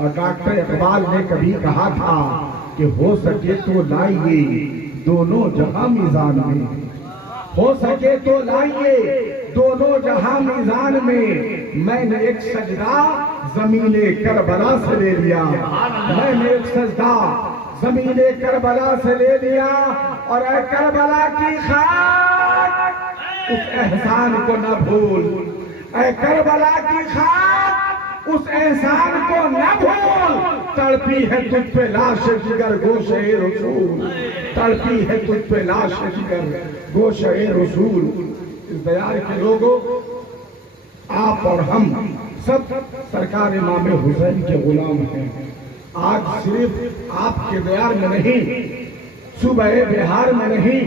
اور ڈاکٹر اقبال نے کبھی کہا تھا کہ ہو سکے تو لائیے دونوں جہاں میزان میں، ہو سکے تو لائیے دونوں جہاں میزان میں، میں نے ایک سجدہ زمین کربلا سے لے لیا، میں نے ایک سجدہ زمین کربلا سے لے لیا، اور اے کربلا کی خاک اس احسان کو نہ بھول، اے کربلا کی خاک اس احسان کو نہ بھول، تڑپی ہے تجھ پہ لاش جگر گوشہ رسول، تڑپی ہے تجھ پہ لاش جگر گوشہ رسول۔ اس دیار کے لوگوں، آپ اور ہم سب سرکار امام حسین کے غلام ہیں۔ آج صرف آپ کے دیار میں نہیں، صوبہ بہار میں نہیں،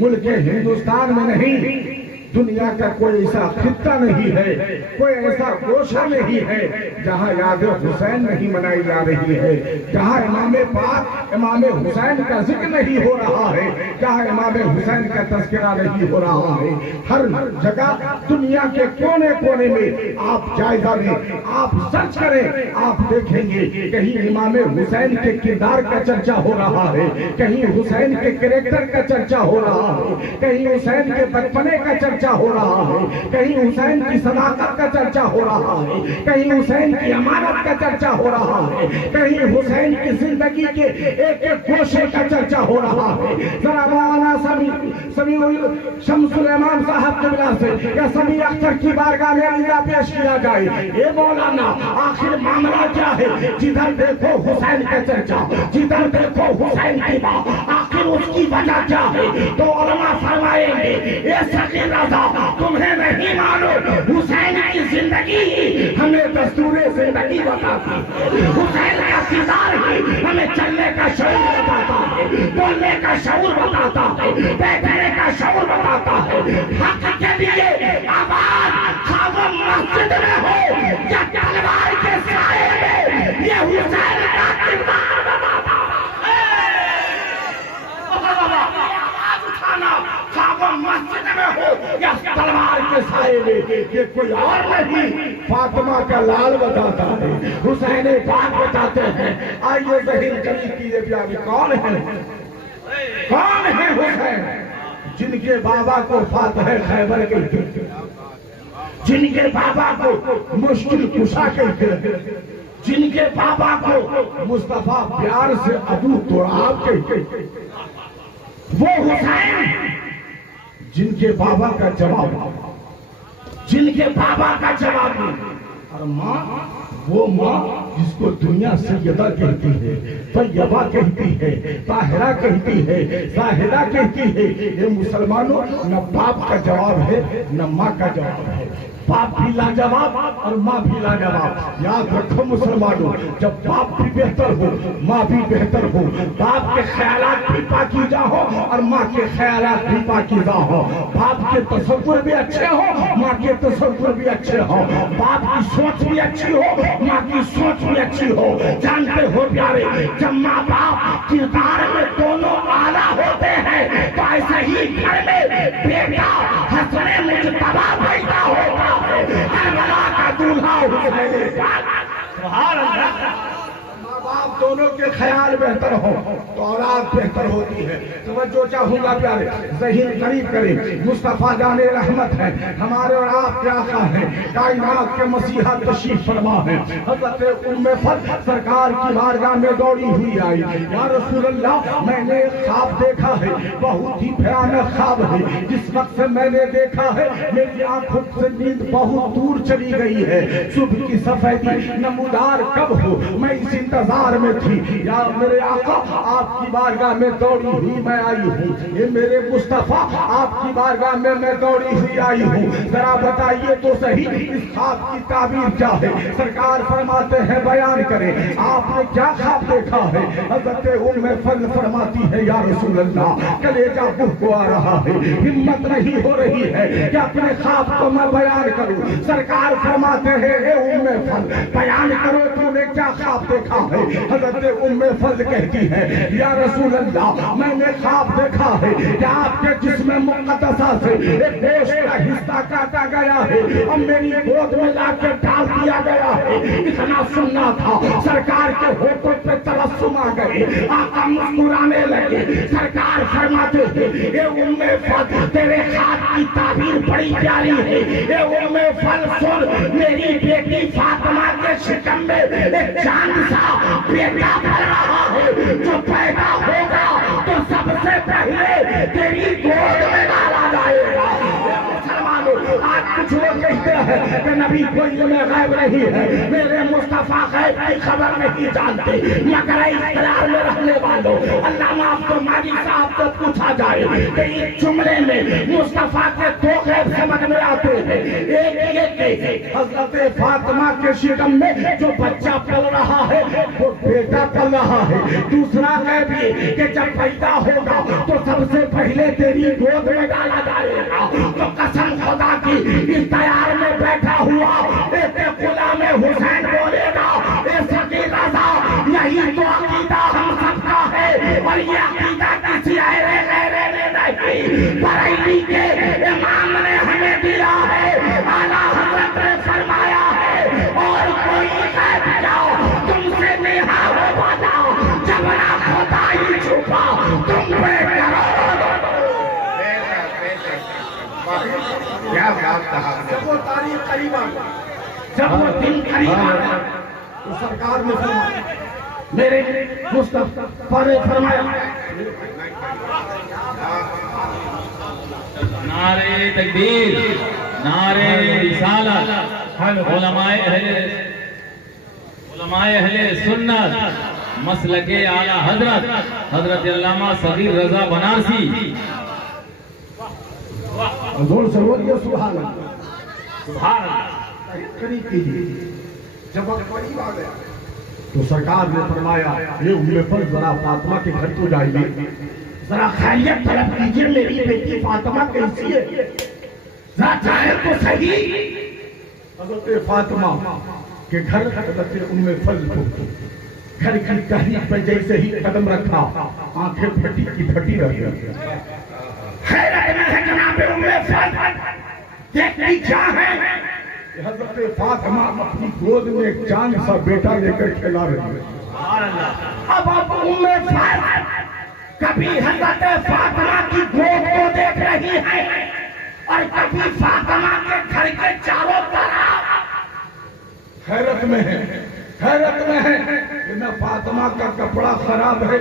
ملک ہندوستان میں نہیں، دنیا کا کوئی ایسا خطہ نہیں ہے، کوئی ایسا گوشہ نہیں ہے جہاں یاد حسین نہیں منائی جا رہی ہے، جہاں امام پاک امام حسین کا ذکر نہیں ہو رہا ہے، جہاں امام حسین کا تذکرہ نہیں ہو رہا ہے۔ ہر جگہ دنیا کے کونے کونے میں آپ جائزہ لیں، آپ سرچ کریں، آپ دیکھیں گے کہیں امام حسین کے کردار کا چرچا ہو رہا ہے، کہیں حسین کے کریکٹر کا چرچا ہو رہا ہے، کہیں حسین کے بچپنے کا چرچا ہو رہا ہے، کہیں حسین کی صداقت کا چرچا ہو رہا ہے، کہیں حسین کی امانت کا چرچا ہو رہا ہے، کہیں حسین کی زندگی کے ایک ایک گوشے کا چرچا ہو رہا ہے۔ ذرا مولانا سمیع شمس الامام صاحب قبلہ سے یا سمیع اختر کی بارگاہ میں عریضہ پیش کیا جائے، اے مولانا آخر معاملہ کیا ہے؟ جدھر دیکھو حسین کا چرچا، جدھر دیکھو حسین کی بات، آخر اس کی وجہ کیا ہے؟ تو علماء فرمائیں گے اے سقی رضا تمہیں نہیں معلوم، حسین کی زندگی ہمیں دستور زندگی بتاتی ہے، حسین کا کردار ہی ہمیں چلنے کا شعور بتاتا ہے، بولنے کا شعور بتاتا ہے، بیٹھنے کا شعور بتاتا ہے۔ حق کے لیے آواز خواب مسجد میں ہو یا تلوار کے سائے میں، یہ حسین کا کردار بتاتا ہے۔ آواز اٹھانا خواب مسجد میں ہو یا تلوار کے سائے میں، یہ کوئی اور نہیں، فاطمہ کا لال بتاتا ہے، حسین پاک بتاتے ہیں۔ آئیے ذہن قریب کیجئے پیارے، کون ہے؟ کون ہے حسین؟ جن کے بابا کو فاتح خیبر کہتے ہیں، جن کے بابا کو مشکل کشا کہتے ہیں، جن کے بابا کو مصطفیٰ پیار سے ابو تراب کہتے ہیں، وہ حسین جن کے بابا کا جواب، جن کے بابا کا جواب نہیں، اور ماں وہ ماں جس کو دنیا سیدہ کہتی ہے، طیبہ کہتی ہے، طاہرہ کہتی ہے، زاہدہ کہتی ہے۔ یہ مسلمانوں نہ باپ کا جواب ہے نہ ماں کا جواب ہے، باپ بھی لاجواب اور ماں بھی لاجواب۔ یاد رکھو مسلمانوں، جب باپ بھی بہتر ہو ماں بھی بہتر ہو، باپ کے خیالات بھی پاکیزہ ہو اور ماں کے خیالات بھی پاکیزہ ہو، باپ کے تصور بھی اچھے ہو ماں کے تصور بھی اچھے ہو، باپ کی سوچ بھی اچھی ہو ماں کی سوچ بھی اچھی ہو۔ جانتے ہو پیارے، جب ماں باپ کردار میں دونوں اعلیٰ ہوتے ہیں تو ایسے ہی گھر میں بیٹا حسن مجتبیٰ پیدا ہوتا ہے، کربلا کا دولہا حسین پاک۔ سبحان اللہ۔ ماں باپ دونوں کے خیال بہتر ہو تو اولاد بہتر ہوتی ہے۔ توجہ چاہوں گا پیارے، ذہن قریب کریں، مصطفیٰ جان رحمت ہے، ہمارے اور آپ کے آقا ہیں، کائنات کے مسیحا تشریف فرما ہے۔ حضرت ام فضل سرکار کی بارگاہ میں دوڑی ہوئی آئی، یا رسول اللہ میں نے ایک خواب دیکھا ہے، بہت ہی بھیانک خواب ہے، جس وقت سے میں نے دیکھا ہے میری آنکھوں سے نیند بہت دور چلی گئی ہے، صبح کی سفیدی نمودار کب ہو میں اس انتظار میں تھی۔ یا میرے آقا آپ کی بارگاہ میں دوڑی ہوئی میں آئی ہوں، یہ میرے مصطفیٰ آپ کی بارگاہ میں دوڑی ہوئی آئی ہوں، ذرا بتائیے تو صحیح اس خواب کی تعبیر کیا ہے؟ سرکار فرماتے ہیں بیان کریں، آپ نے کیا خواب دیکھا ہے؟ حضرت ام فضل فرماتی ہے یا رسول اللہ کلیجہ بہکو آ رہا ہے، ہمت نہیں ہو رہی ہے کہ اپنے خواب کو میں بیان کروں۔ سرکار فرماتے ہیں اے ام فضل بیان کرو تو نے کیا خواب دیکھا ہے؟ حضرت ام فضل کہتی ہے یا رسول اللہ میں نے خواب دیکھا ہے کہ آپ کے جسم مقدسہ سے ایک گوشت کا حصہ کاٹا گیا ہے اور میری گود میں لا کے ڈال دیا گیا ہے. اتنا سننا تھا سرکار کے ہوٹوں پہ تبسم آ گئے, آقا مسکرانے لگے. سرکار فرماتے ہیں اے ام فضل تیرے خواب کی تعبیر بڑی پیاری ہے. اے ام فضل سن, میری بیٹی فاطمہ کے شکم میں ایک چاند سا بیٹا پڑ رہا ہے جو پیدا ہوگا تو سب سے پہلے تیری گود میں ڈالا جائے گا. آج کچھ لوگ کہتے ہیں کہ نبی کو علم غیب نہیں ہے, میرے مصطفیٰ غیب کی خبر نہیں جانتے. مگر اختیار میں رہنے والوں, علامہ عبدالمانی صاحب کو پوچھا جائے کہ اس جملے میں مصطفیٰ کے دو غیب سمجھ میں آتے ہیں. ایک یہ کہ حضرت فاطمہ کے شکم میں جو بچہ پل رہا ہے وہ بیٹا پل رہا ہے. دوسرا غیب یہ کہ جب پیدا ہوگا تو سب سے پہلے تیری گود میں ڈالا جائے گا. تو قسم خدا کی اس تیار میں بیٹھا ہوا ایک غلام حسین بولے گا اے سقی رضا یہی تو عقیدہ ہم سب کا ہے, اور یہ عقیدہ کسی ایرے غیرے نے نہیں بریلی کے امام نے ہمیں دیا ہے. اعلیٰ حضرت نے فرمایا ہے اور کوئی غیب جاؤ تم سے نیہا ہو بتاؤ جب نہ خدا ہی چھپا تم پہ کرو. کیا بات کہا. جب وہ تاریخ قریب آ گیا, جب وہ دن قریب آ گیا تو سرکار نے فرمایا, میرے مصطفیٰ نے فرمایا نعرہ تکبیر, نعرہ رسالت. علماء اہل سنت مسلک اعلیٰ حضرت حضرت علامہ صغیر رضا بنارسی. حضور سے بولیے سبحان اللہ. سبحان اللہ. قریب کیجیے. جب وقت قریب آ گیا تو سرکار نے فرمایا یہ ام فضل ذرا فاطمہ کے گھر کو جائیے, ذرا خیریت طلب کیجیے, میری بیٹی فاطمہ کیسی ہے, ذرا جائیں تو صحیح. حضرت فاطمہ کے گھر حضرت ام فضل کو گھر کی تحریک پہ جیسے ہی قدم رکھا آنکھیں پھٹی کی پھٹی رہ گئی. حیرت میں ہے جناب ام فضل, دیکھتی کیا ہے حضرت فاطمہ اپنی گود میں ایک چاند سا بیٹا لے کر کھلا رہی ہے. اب ام فضل کبھی حضرت فاطمہ کی گود کو دیکھ رہی ہے اور کبھی فاطمہ کے گھر کے چاروں طرف حیرت میں ہے, حیرت میں ہے کہ نہ فاطمہ کا کپڑا خراب ہے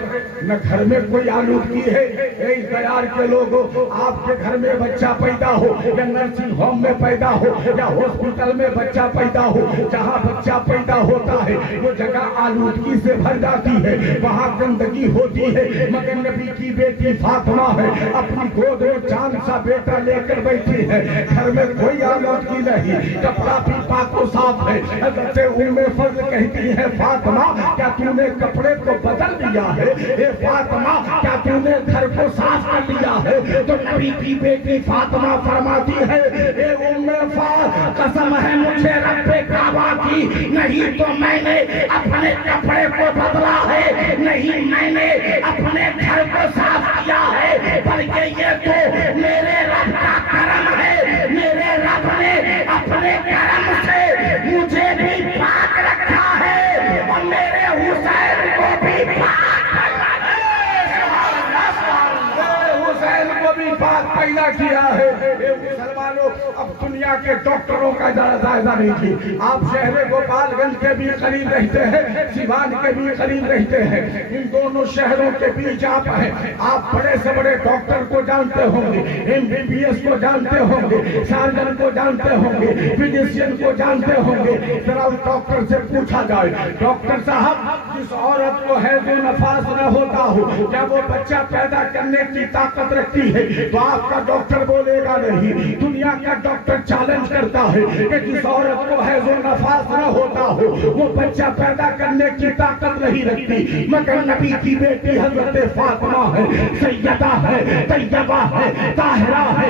نہ گھر میں کوئی آلودگی ہے. اے دیار کے لوگوں, آپ کے گھر میں بچہ پیدا ہو یا نرسنگ ہوم میں پیدا ہو یا ہاسپٹل میں بچہ پیدا ہو, جہاں بچہ پیدا ہوتا ہے وہ جگہ آلودگی سے بھر جاتی ہے, وہاں گندگی ہوتی ہے. مگر نبی کی بیٹی فاطمہ ہے, اپنی گود میں چاند سا بیٹا لے کر بیٹھی ہے, گھر میں کوئی آلودگی نہیں, کپڑا بھی پاک و صاف ہے. حضرت ام فضل کہتی ہے فاطمہ کیا تم نے کپڑے کو بدل دیا ہے, اے فاطمہ کیا تم نے گھر کو صاف کر لیا ہے. تو نبی کی بیٹی فاطمہ فرماتی ہے اے ام فضل قسم ہے مجھے رب کعبہ کی, نہیں تو میں نے اپنے کپڑے کو بدلا ہے, نہیں میں نے اپنے گھر کو صاف کیا ہے, بلکہ یہ تو میرے رب کا کرم ہے. میرے رب نے اپنے کرم سے مجھے بھی پاک رکھا ہے اور میرے حسین کو بھی پاک پاک پیدا کیا ہے. مسلمانوں اب دنیا کے ڈاکٹروں کا جائزہ نہیں کی. آپ شہر گوپال گنج کے بھی قریب رہتے ہیں, سیوان کے بھی قریب رہتے ہیں, ان دونوں شہروں کے بیچ آپ ہیں. آپ بڑے سے بڑے ڈاکٹر کو جانتے ہوں گے, MBBS کو جانتے ہوں گے, سرجن کو جانتے ہوں گے, فزیشین کو جانتے ہوں گے. ذرا اس ڈاکٹر سے پوچھا جائے ڈاکٹر صاحب جس عورت کو حیض و نفاس نہ ہوتا ہو کیا وہ بچہ پیدا کرنے کی طاقت رکھتی ہے؟ تو آپ کا ڈاکٹر بولے گا نہیں. دنیا کا ڈاکٹر چیلنج کرتا ہے کہ جس عورت کو حیض و نفاس نہ ہوتا ہو وہ بچہ پیدا کرنے کی طاقت نہیں رکھتی. مگر نبی کی بیٹی حضرت فاطمہ ہے, سیدہ ہے, طیبہ ہے, طاہرہ ہے,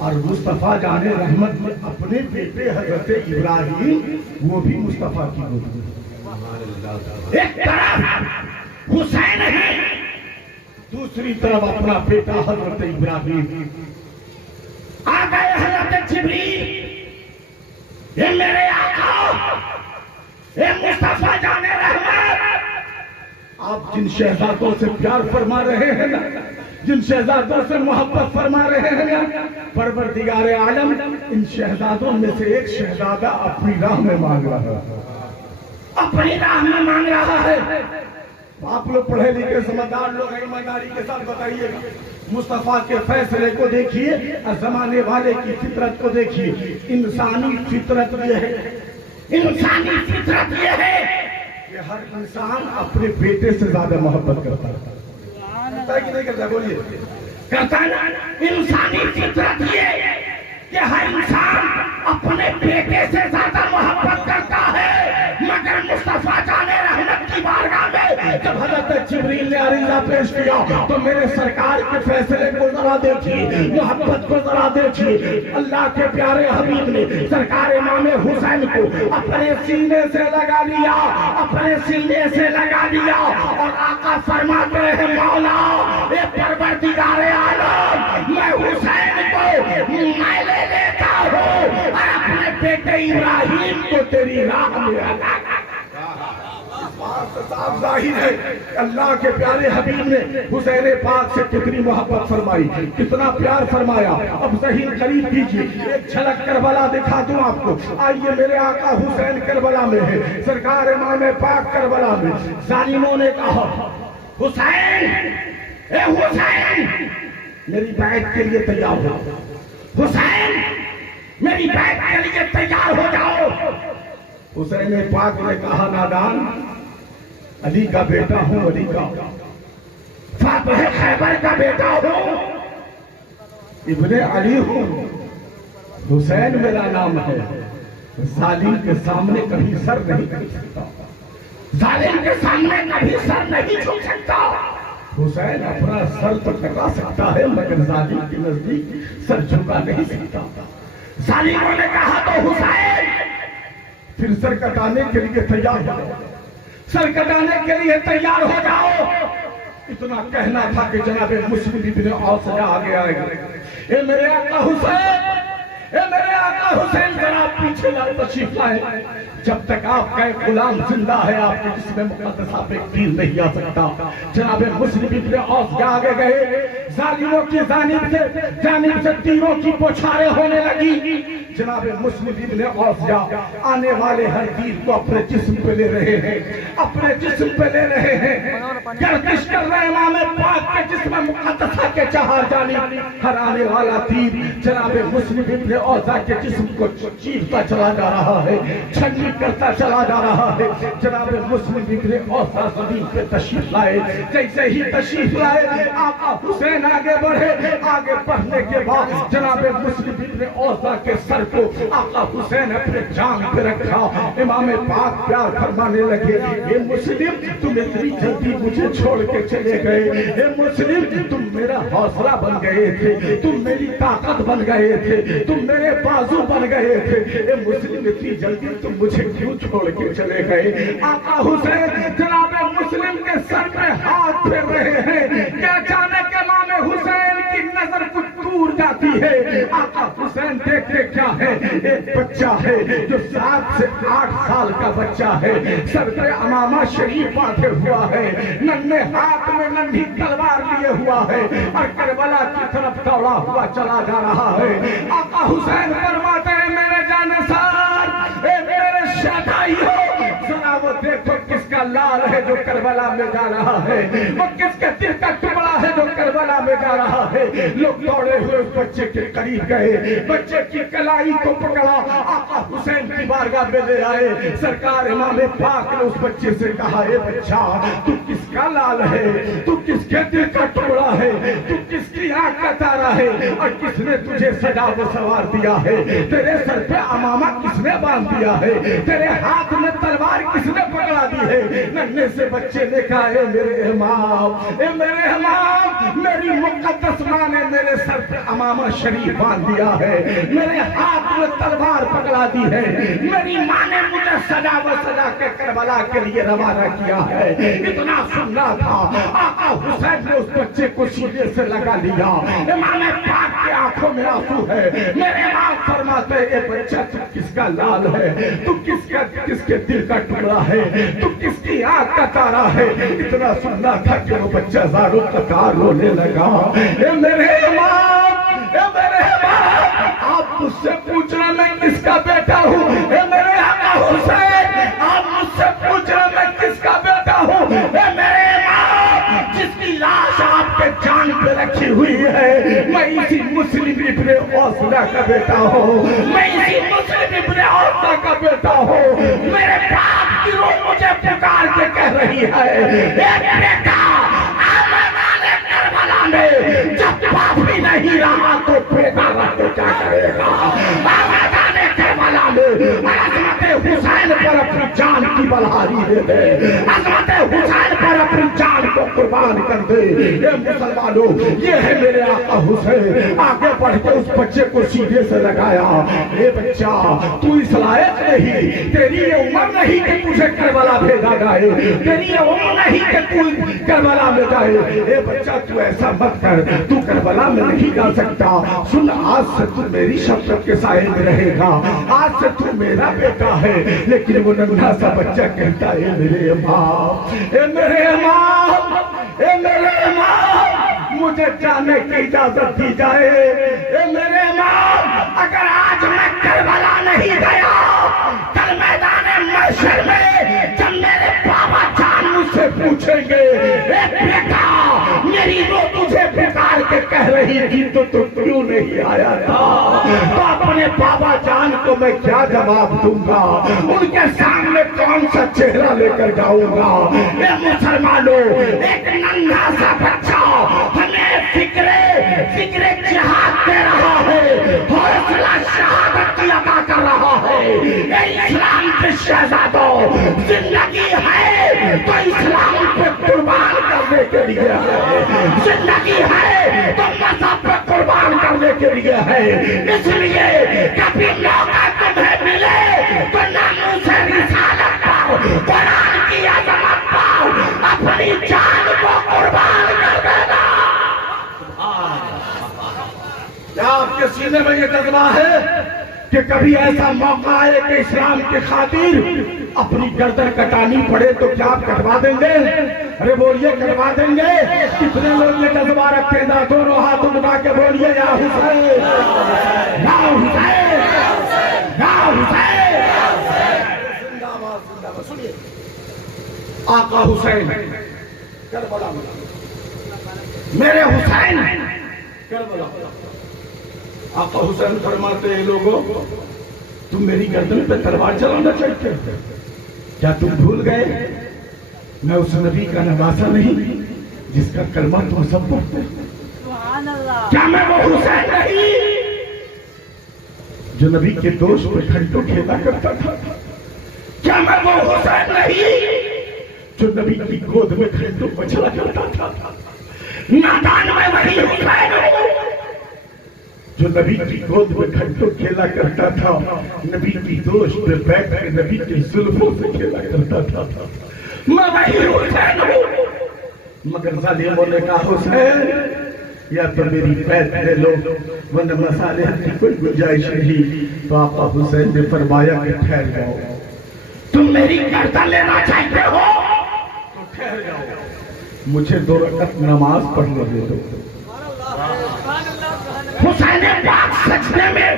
اور مصطفیٰ جان رحمت نے اپنے بیٹے حضرت ابراہیم وہ بھی مصطفیٰ کی گود میں، ایک طرف حسین ہے، دوسری طرف اپنا بیٹا حضرت ابراہیم۔ آ گئے حضرت جبریل، یہ میرے آقا، یہ مصطفیٰ جان رحمت، آپ جن شہزادوں سے پیار فرما رہے ہیں نا، جن شہزادوں سے محبت فرما رہے ہیں نا، پروردگار عالم ان شہزادوں میں سے ایک شہزادہ اپنی راہ میں مانگ رہا ہے، اپنی راہ میں مانگ رہا ہے۔ آپ لوگ پڑھے لکھے سمجھدار لوگ ایمانداری کے ساتھ بتائیے گا، مصطفیٰ کے فیصلے کو دیکھیے اور زمانے والے کی فطرت کو دیکھیے۔ انسانی فطرت یہ ہے، انسانی فطرت یہ ہے کہ ہر انسان اپنے بیٹے سے زیادہ محبت کرتا ہے کہ نہیں کرتا؟ بولیے، کرتا ہے نا؟ انسانی فطرت یہ ہے کہ ہر انسان اپنے بیٹے سے زیادہ محبت کرتا ہے، مگر مصطفیٰ جان رحمت کی بارگاہ میں جب حضرت جبریل نے عریضہ پیش کیا تو میرے سرکار کے فیصلے کو ذرا دیکھیے، محبت کو ذرا دیکھیے۔ اللہ کے پیارے حبیب نے سرکار امام حسین کو اپنے سینے سے لگا لیا، اپنے سینے سے لگا لیا، اور آقا فرماتے ہیں مولا اے پروردگار عالم، میں حسین کو میں لے لیتا ہوں اور اپنے بیٹے ابراہیم کو تیری راہ میں لگا۔ صاحب ظاہر ہے اللہ کے پیارے حبیب نے حسین پاک سے کتنی محبت فرمائی، کتنا پیار فرمایا۔ اب ذہن قریب کیجئے، ایک جھلک کربلا دکھا دوں آپ کو۔ آئیے، میرے آقا حسین کربلا میں ہے، سرکار امام پاک کربلا میں۔ ظالموں نے کہا حسین، اے حسین میری بیعت کے لیے تیار ہو، حسین میری بیعت کے لیے تیار ہو جاؤ۔ حسین پاک نے کہا نادان، علی کا بیٹا ہوں، علی کا فاتح خیبر کا بیٹا ہوں، ابن علی ہوں، حسین میرا نام ہے، ظالم کے سامنے کبھی سر نہیں کر سکتا، ظالم کے سامنے کبھی سر نہیں جھک سکتا۔ حسین اپنا سر تو کٹا سکتا ہے مگر ظالم کے نزدیک سر جھکا نہیں سکتا۔ ظالموں نے کہا تو حسین پھر سر کٹانے کے لیے تیار ہو جاؤ، سر کٹانے کے لیے تیار ہو جاؤ۔ اتنا کہنا تھا کہ جناب مسلم ابن اوس آگے آئے گا، اے میرے آقا حسین، اے میرے آقا حسین ذرا پیچھے لا تشریف لائے، جب تک آپ کا ایک غلام زندہ ہے آپ کے جسم مقدسہ پہ تیر نہیں آ سکتا۔ جناب مسلم ابن اوس آگے گئے، ظالموں کی جانب سے تیروں کی بوچھاریں ہونے لگی۔ جناب مسلم ابن اوس آنے والے ہر تیر کو اپنے جسم پہ لے رہے ہیں، اپنے جسم پہ لے رہے ہیں، گردش کر رہے امام پاک کے جسم مقدسہ کے چہار جانب ہر آنے والا تیر جناب مسلم ابن اوس کے جسم کو چیرتا چلا جا رہا ہے، چھنی کرتا چلا جا رہا ہے۔ جناب مسلم ابن اوس زمین پہ تشریف لائے، جیسے ہی تشریف لائے آقا حسین آگے بڑھے، آگے بڑھنے کے بعد جناب مسلم ابن اوس کے سر کو آقا حسین اپنے جان پہ رکھا۔ امام پاک پیار فرمانے لگے، اے مسلم تم اتنی جلدی مجھے چھوڑ کے چلے گئے، اے مسلم تم میرا حوصلہ بن گئے تھے، تم میری طاقت بن گئے تھے، تم میرے بازو بن گئے تھے، اے مسلم اتنی جلدی تم مجھے کیوں چھوڑ کے چلے گئے؟ آقا حسین جناب مسلم کے سر پہ ہاتھ پھیر رہے ہیں کہ اچانک امام حسین کی نظر کچھ دور جاتی ہے۔ آقا حسین دیکھتے کیا ہے؟ ایک بچہ ہے جو 7 سے 8 سال کا بچہ ہے، سر پہ امامہ شریف باندھے ہوا ہے، ننھے ہاتھ میں ننھی تلوار لیے ہوا ہے اور کربلا کی طرف دوڑا ہوا چلا جا رہا ہے۔ آقا حسین فرماتے ہیں میرے جانثار، اے میرے شہدائیوں، ذرا وہ دیکھو کس کا لال ہے جو کربلا میں جا رہا ہے، وہ کس کے دل کا ٹکڑا ہے جو کربلا میں جا رہا ہے۔ لوگ دوڑے ہوئے اس بچے کے قریب گئے، بچے کی کلائی کو پکڑا، آقا حسین کی بارگاہ میں لے آئے۔ سرکار امام پاک نے اس بچے سے کہا، اے بچہ تو کس کا لال ہے، تو کس کے دل کا ٹکڑا ہے، تو کس کی آنکھ کا تارا ہے، اور کس نے تجھے سجا و سوار دیا ہے؟ تیرے سر پہ امامہ کس نے باندھ دیا ہے؟ تیرے ہاتھ میں تلوار کس نے پکڑا دی ہے؟ ننھے سے بچے نے کہا، اے میرے امام، اے میرے امام، میری مقدس ماں نے میرے سر پہ امامہ شریف باندھ دیا ہے، میرے ہاتھ میں تلوار پکڑا دی ہے، میری ماں نے مجھے سجا و سجا کے کربلا کے لیے روانہ کیا ہے۔ اتنا سننا تھا، آقا حسین نے اس بچے کو سینے سے لگا لیا۔ امام پاک کی آنکھوں میں آنسو ہے۔ میرے ماں فرماتے اے بچہ تو کس کا لال ہے، تو کس کے دل کا ٹکڑا ہے، تو کس کی آنکھ کا تارا ہے۔ اتنا سننا تھا کہ وہ بچہ زاروں قطار رونے لگا۔ اے میرے امام، اے میرے امام، آپ مجھ سے پوچھنا میں کس کا بیٹا ہوں؟ اے میرے آقا حسین، آپ مجھ سے پوچھنا میں کس کا بیٹا ہوں؟ اے میرے امام، جس کی لاش آپ کے جان پہ رکھی ہوئی ہے، میں اسی مسلم ابن اوسنا کا بیٹا ہوں، میں اسی مسلم ابن اوسنا کا بیٹا ہوں۔ میرے باپ کی روح مجھے پکار کے کہہ رہی ہے، اے بیٹا، آمدان کربلا میں جب باپ ہی نہیں رہا تو بیٹا رہ تو کیا کرے گا؟ آمدان کربلا میں عظمت حسین پر اپنی جان کی بلہاری دے دے، عظمت حسین پر اپنی جان کو قربان کر دے۔ اے مسلمانوں، یہ ہے میرے آقا حسین۔ آگے بڑھ کے اس بچے کو سینے سے لگایا، اے بچہ تو اس لائق نہیں، تیری یہ عمر نہیں کہ تجھے کربلا بھیجا جائے، تیری یہ عمر نہیں کہ تو کربلا میں جائے۔ اے بچہ تو ایسا مت کر، تو کربلا میں نہیں جا سکتا۔ سن، آج سے تو میری شفقت کے سائے میں رہے گا، آج سے تو میرا بیٹا ہے۔ لیکن وہ ننھا سا بچہ کہتا ہے، اے میرے امام، اے میرے امام، اے میرے امام، مجھے جانے کی اجازت دی جائے۔ اے میرے امام، اگر آج میں کربلا نہیں گیا، کل میدان محشر میں جب میرے بابا جان مجھ سے پوچھیں گے، اے بیٹا میری روح تجھے پکار کے کہہ رہی تھی تو کیوں نہیں آیا تھا، تو اپنے بابا جان کو میں کیا جواب دوں گا؟ ان کے سامنے کون سا چہرہ لے کر جاؤں گا؟ اے مسلمانوں، ایک ننھا سا بچہ ہمیں فکر جہاد دے رہا ہے، حوصلہ شہادت کی عطا کر رہا ہے۔ اے اسلام کے شہزادوں، زندگی ہے تو اسلام پہ قربان کرنے کے لیے ہے، زندگی ہے تو مذہب پہ قربان کرنے کے لیے ہے۔ اس لیے کبھی موقع تمہیں ملے تو ناموس رسالت پر، قرآن کی عظمت پر اپنی جان کو قربان کر دینا۔ کیا آپ کے سینے میں یہ جذبہ ہے کہ کبھی ایسا موقع آئے کہ اسلام کی خاطر اپنی گردن کٹانی پڑے تو کیا آپ کٹوا دیں گے؟ ارے بولیے، کٹوا دیں گے؟ کتنے لوگ یہ جذبہ رکھتے ہیں؟ دونوں ہاتھ اٹھا کے بولیے، یا حسین، یا حسین، یا حسین۔ زندہ باد، زندہ باد۔ سنیے، آقا حسین کربلا میں، میرے حسین کربلا۔ آقا حسین فرماتے ہیں، لوگوں تم میری گردن پہ تلوار چلانا چاہتے ہو؟ کیا تم بھول گئے میں اس نبی کا نواسا نہیں جس کا کلمہ تم سب پڑھتے ہو؟ کیا میں وہ حسین نہیں جو نبی کے دوست پہ گھنٹوں کھیلا کرتا تھا؟ کیا میں وہ حسین نہیں جو نبی کی گود میں گھنٹوں بچھڑا کرتا تھا؟ نادان میں وہی حسین ہوں جو نبی کی گود میں گھنٹوں کھیلا کرتا تھا، نبی کی دوست پہ بیٹھ کے نبی کی زلفوں سے کھیلا کرتا تھا۔ میں وہی حسین ہوں، مگر ظالموں نے کہا حسین یا تو میری بیعت لے لو ورنہ مصالحت کی کوئی گنجائش نہیں۔ تو آقا حسین نے فرمایا کہ ٹھہر جاؤ، تم میری گردن لینا چاہتے ہو تو ٹھہر جاؤ، مجھے 2 رکعت نماز پڑھنے دے دو۔ حسین پاک سجدے میں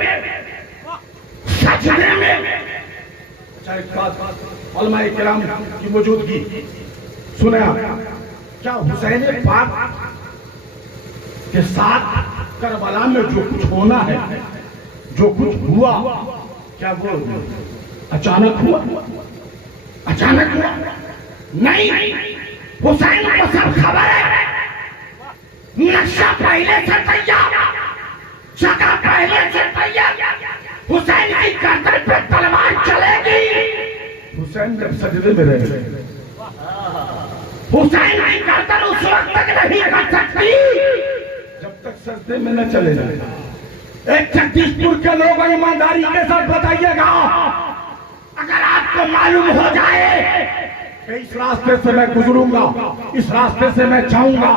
اچھا، ایک بات علماء کرام کی موجودگی سنیں آپ، کیا حسین پاک کے ساتھ کربلا میں جو کچھ ہونا ہے، جو کچھ ہوا، کیا وہ اچانک ہوا؟ اچانک ہوا نہیں، حسین کو سب خبر ہے، نقشہ پہلے سے تیار، جگہ پہلے سے تیار، حسین کی گردن پہ تلوار چلے گی۔ حسین جب سجدے میں رہے، حسین کی گردن اس وقت تک نہیں کر سکتی جب تک سجدے میں نہ چلے جائے. ایک چھتیس پور کے لوگ ایمانداری کے ساتھ بتائیے گا اگر آپ کو معلوم ہو جائے کہ اس راستے سے میں گزروں گا, اس راستے سے میں جاؤں گا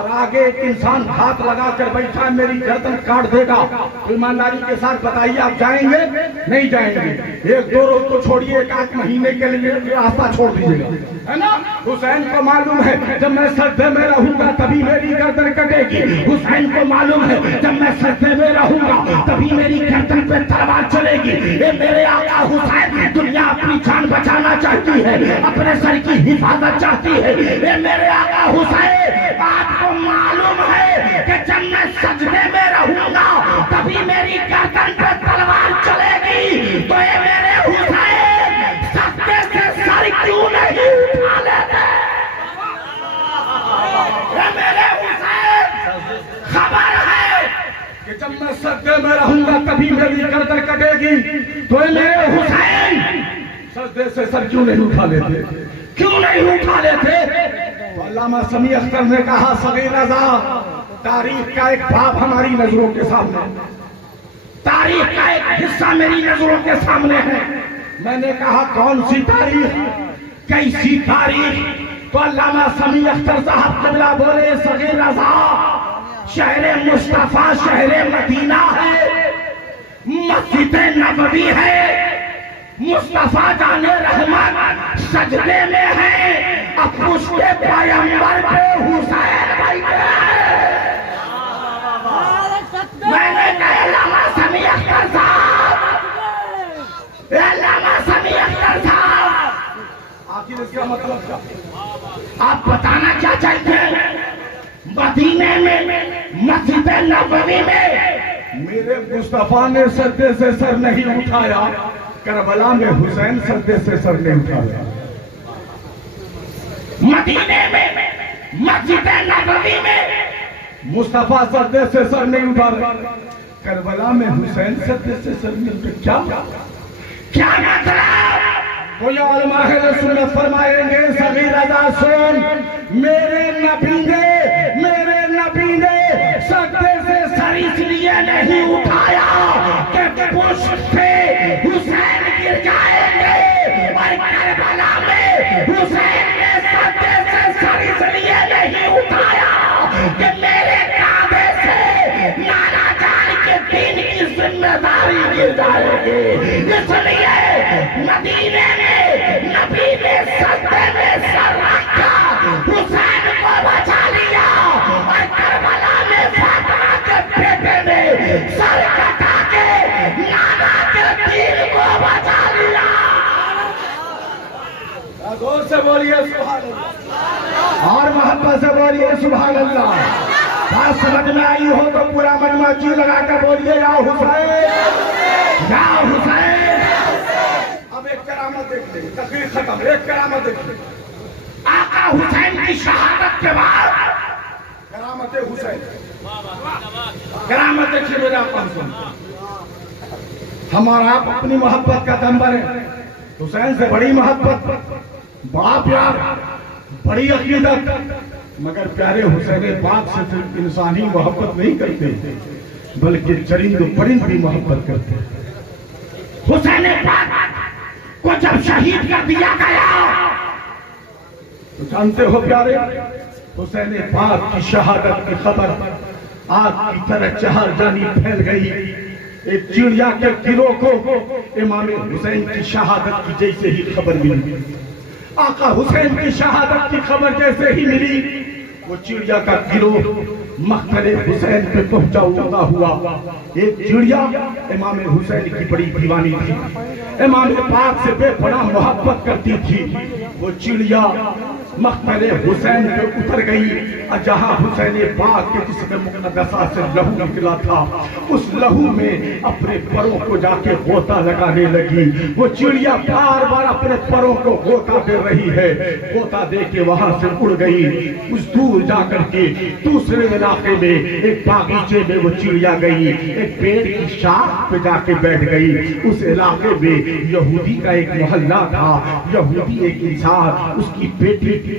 اور آگے ایک انسان ہاتھ لگا کر بیٹھا ہے میری گردن کاٹ دے گا, تو ایمانداری کے ساتھ بتائیے آپ جائیں گے نہیں جائیں گے؟ ایک دو روز کو چھوڑیے, ایک آدھ مہینے کے لیے راستہ چھوڑ دیجیے گا, ہے نا. حسین کو معلوم ہے جب میں سجدے میں رہوں گا تبھی میری گردن کٹے گی. حسین کو معلوم ہے جب میں سجدے میں رہوں گا تبھی میری گردن پہ تلوار چلے گی. یہ میرے آقا حسین دنیا اپنی جان بچانا چاہتی ہے, اپنے سر کی حفاظت چاہتی ہے. یہ میرے آقا حسین آپ کو معلوم ہے کہ جب میں سجدے میں رہوں گا تبھی میری گردن پہ تلوار چلے گی. تو یہ میرے حسین سجدے سے سر کیوں نہیں اٹھا لیتے؟ یہ میرے حسین خبر ہے کہ جب میں سجدے میں رہوں گا تبھی میری گردن کٹے گی. تو یہ میرے حسین سجدے سے سر کیوں نہیں اٹھا لیتے؟ کیوں نہیں اٹھا لیتے؟ علامہ سمیع اختر نے کہا صغیر رضا تاریخ کا ایک باب ہماری نظروں کے سامنے, تاریخ کا ایک حصہ میری نظروں کے سامنے ہے. میں نے کہا کون سی تاریخ, کیسی تاریخ؟ تو علامہ سمیع اختر صاحب قبلہ بولے صغیر رضا شہر مصطفیٰ شہر مدینہ ہے, مسجد نبوی ہے, مصطفیٰ جان رحمت سجدے میں ہے, اب پشت پیغمبر پہ حسین بیٹھے ہیں. میں نے کہا علامہ سمیع اختر صاحب, علامہ سمیع اختر صاحب آخر اس کا مطلب کیا آپ بتانا کیا چاہتے ہیں؟ مدینے میں مسجد نبوی میں میرے مصطفیٰ نے سجدے سے سر نہیں اٹھایا, کربلا میں حسین سجدے سے سر نہیں اٹھایا. مدینے میں مسجد نبوی میں مصطفیٰ سجدے سے سر نہیں اٹھا, کربلا میں حسین سجدے سے سر نہیں اٹھا. کیا مطلب؟ کوئی علماء اہل سنت فرمائیں گے صغیر رضا سن, میرے نبی نے سجدے سے سر اس لیے نہیں اٹھایا کہ پشت سے حسین گر جائیں گے, اور کربلا میں حسین نے سجدے سے سر اس لیے نہیں اٹھایا کہ میرے کعبے سے نانا جان کے دین کی ذمہ داری گر جائے گی. اس لیے مدینے میں نبی نے سجدے میں سر رکھا, حسین کو بچا لیا, اور کربلا میں فاطمہ کے بیٹے نے سر کٹا کے نانا کے دین کو بچا لیا. غور سے بولیے سبحان اللہ, اور محبت سے بولیے سبحان اللہ. بات سمجھ میں آئی ہو تو پورا مجمع جی لگا کر بولیے یا حسین یا حسین. اب ایک کرامت دیکھ لیں, تقریر ختم, ایک کرامت دیکھ لیں. آقا حسین کی شہادت کے بعد کرامت حسین, کرامت دیکھیے میرے آقا حسین. ہمارا آپ اپنی محبت کا دم بھرے, حسین سے بڑی محبت, بڑا پیار, بڑی عقیدت, مگر پیارے حسین پاک سے صرف انسانی محبت نہیں کرتے بلکہ چرند و پرند بھی محبت کرتے. حسین پاک کو جب شہید کر دیا گیا تو جانتے ہو پیارے, حسین پاک کی شہادت کی خبر آگ کی طرح چہار جانب پھیل گئی. ایک چڑیا کے گروہ کو امام حسین کی شہادت کی جیسے ہی خبر ملی, آقا حسین کی شہادت کی خبر جیسے ہی ملی, وہ چڑیا کا گروہ مقتل حسین پہ پہنچا ہوا. ایک چڑیا امام حسین کی بڑی دیوانی تھی, امام پاک سے بے پناہ محبت کرتی تھی. وہ چڑیا مقتل حسین پہ اتر گئی, اور جہاں حسین پاک کے جسم مقدسہ سے لہو نکلا تھا اس لہو میں اپنے پروں کو جا کے غوطہ لگانے لگی. وہ چڑیا بار بار اپنے پروں کو غوطہ دے رہی ہے, غوطہ دے کے وہاں سے اڑ گئی. اس دور جا کر کے دوسرے علاقے میں ایک باغیچے میں وہ چڑیا گئی, ایک پیڑ کی شاخ پہ جا کے بیٹھ گئی. اس علاقے میں یہودی کا ایک محلہ تھا, یہودی ایک انسان اس کی بیٹی